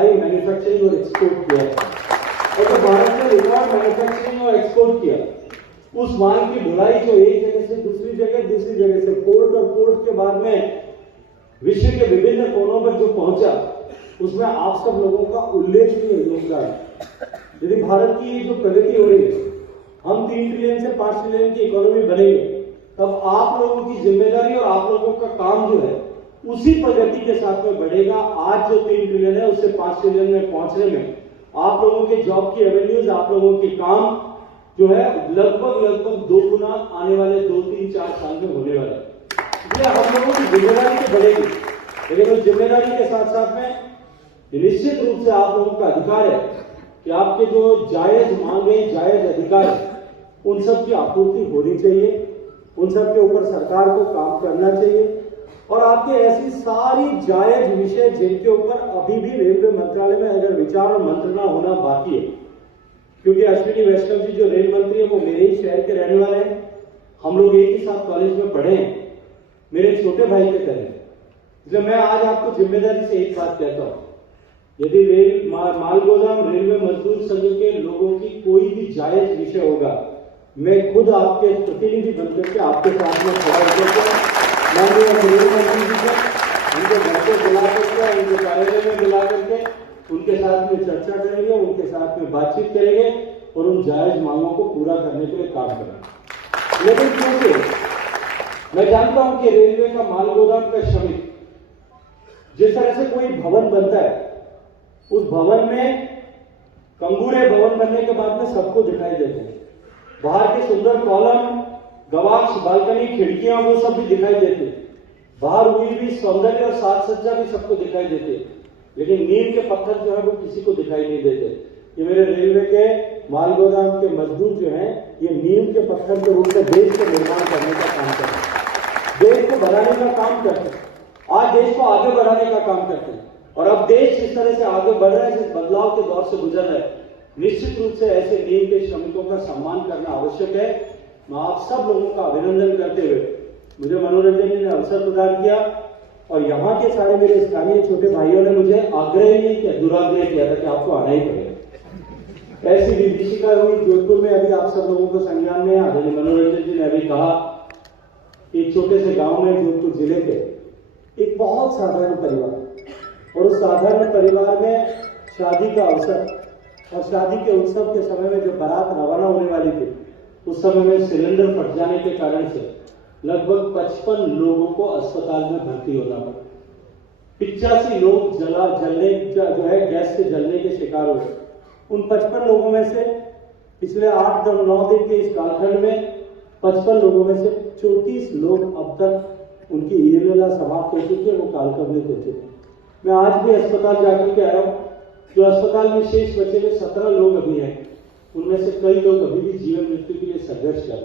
बढ़ाई मैन्युफैक्चरिंग और एक्सपोर्ट किया है। और तो भारत ने रिकॉर्ड मैन्युफैक्चरिंग और एक्सपोर्ट किया, उस माल की ढुलाई जो एक जगह से दूसरी जगह से पोर्ट और पोर्ट के बाद में विश्व के विभिन्न कोनों पर जो पहुंचा, उसमें आप सब लोगों का उल्लेखनीय योगदान है। यदि भारत की जो प्रगति हो रही है, हम 3 ट्रिलियन से 5 ट्रिलियन की इकोनॉमी बनेंगे, तब आप लोगों की जिम्मेदारी और आप लोगों का काम जो है उसी प्रगति के साथ में बढ़ेगा। आज जो 3 ट्रिलियन है उससे 5 ट्रिलियन में पहुंचने में आप लोगों के जॉब की एवेन्यूज, आप लोगों के काम जो है लगभग 2 गुना आने वाले 2, 3, 4 साल में होने वाले हैं। इसलिए हम लोगों की जिम्मेदारी तो बढ़ेगी, लेकिन उस जिम्मेदारी के साथ साथ में निश्चित रूप से आप लोगों का अधिकार है कि आपके जो जायज मांगे, जायज अधिकार है, उन सब की आपूर्ति होनी चाहिए, उन सब के ऊपर सरकार को काम करना चाहिए। और आपके ऐसी सारी जायज विषय जिनके ऊपर अभी भी रेलवे मंत्रालय में अगर विचार और मंत्रणा होना बाकी है, क्योंकि अश्विनी वैष्णव जी जो रेल मंत्री है वो मेरे ही शहर के रहने वाले हैं, हम लोग एक ही साथ कॉलेज में पढ़े हैं, मेरे छोटे भाई के तरह। इसलिए मैं आज आपको जिम्मेदारी से एक बात कहता हूं, यदि रेल माल गोदाम रेलवे मजदूर संघ के लोगों की कोई भी जायज विषय होगा, मैं खुद आपके प्रतिनिधि बनकर के आपके साथ में खड़ा होकर माननीय रेल मंत्री जी को उनके घर को बुला करके, उनके कार्यालय में बुला करके उनके साथ में चर्चा करेंगे, उनके साथ में बातचीत करेंगे और उन जायज मांगों को पूरा करने के लिए काम करेंगे। लेकिन क्योंकि मैं जानता हूं कि रेलवे का माल गोदाम का श्रमिक, जिस तरह से कोई भवन बनता है, उस भवन में कंगूरे भवन बनने के बाद में सबको दिखाई देते हैं, बाहर के सुंदर कॉलम, गवाक्ष, बालकनी, खिड़कियां, वो सब भी दिखाई देते, बाहर हुई भी सौंदर्य और साज सज्जा भी सबको दिखाई देते, लेकिन नींव के पत्थर जो है वो किसी को दिखाई नहीं देते। ये मेरे रेलवे के माल गोदाम के मजदूर जो हैं, ये नींव के पत्थर के रूप में देश को निर्माण करने का काम करते हैं, देश को बढ़ाने का काम करते हैं, आज देश को आगे बढ़ाने का काम करते हैं। और अब देश जिस तरह से आगे बढ़ रहा है, जिस बदलाव के दौर से गुजर रहा है, निश्चित रूप से ऐसे नींव के श्रमिकों का सम्मान करना आवश्यक है। मैं आप सब लोगों का अभिनंदन करते हुए, मुझे मनोरंजन जी ने अवसर प्रदान किया और यहाँ के सारे मेरे स्थानीय छोटे भाइयों ने मुझे आग्रह ही नहीं किया, दुराग्रह किया था कि आपको आना ही पड़ेगा। ऐसी विभीषिका हुई जोधपुर में, अभी आप सब लोगों को संज्ञान में आदरणीय मनोरंजन जी ने अभी कहा, एक छोटे से गांव में जोधपुर जिले के एक बहुत साधारण परिवार, और उस साधारण परिवार में शादी का अवसर और शादी के उत्सव के समय में जब बारात रवाना होने वाली थी, उस समय में सिलेंडर फट जाने के कारण से लगभग 55 लोगों को अस्पताल में भर्ती होना पड़ा। 85 लोग जलने जो है गैस से जलने के शिकार हुए। उन 55 लोगों में से पिछले 8-9 दिन के इस कालखंड में 55 लोगों में से 34 लोग अब तक उनकी ईयरवेला समाप्त हो चुकी है, वो कालकवलित हो चुके हैं। मैं आज भी अस्पताल जाकर के आया हूं, जो अस्पताल में शेष बचे हुए 17 लोग अभी हैं, उनमें से कई लोग अभी भी जीवन मृत्यु के लिए संघर्ष कर रहे हैं।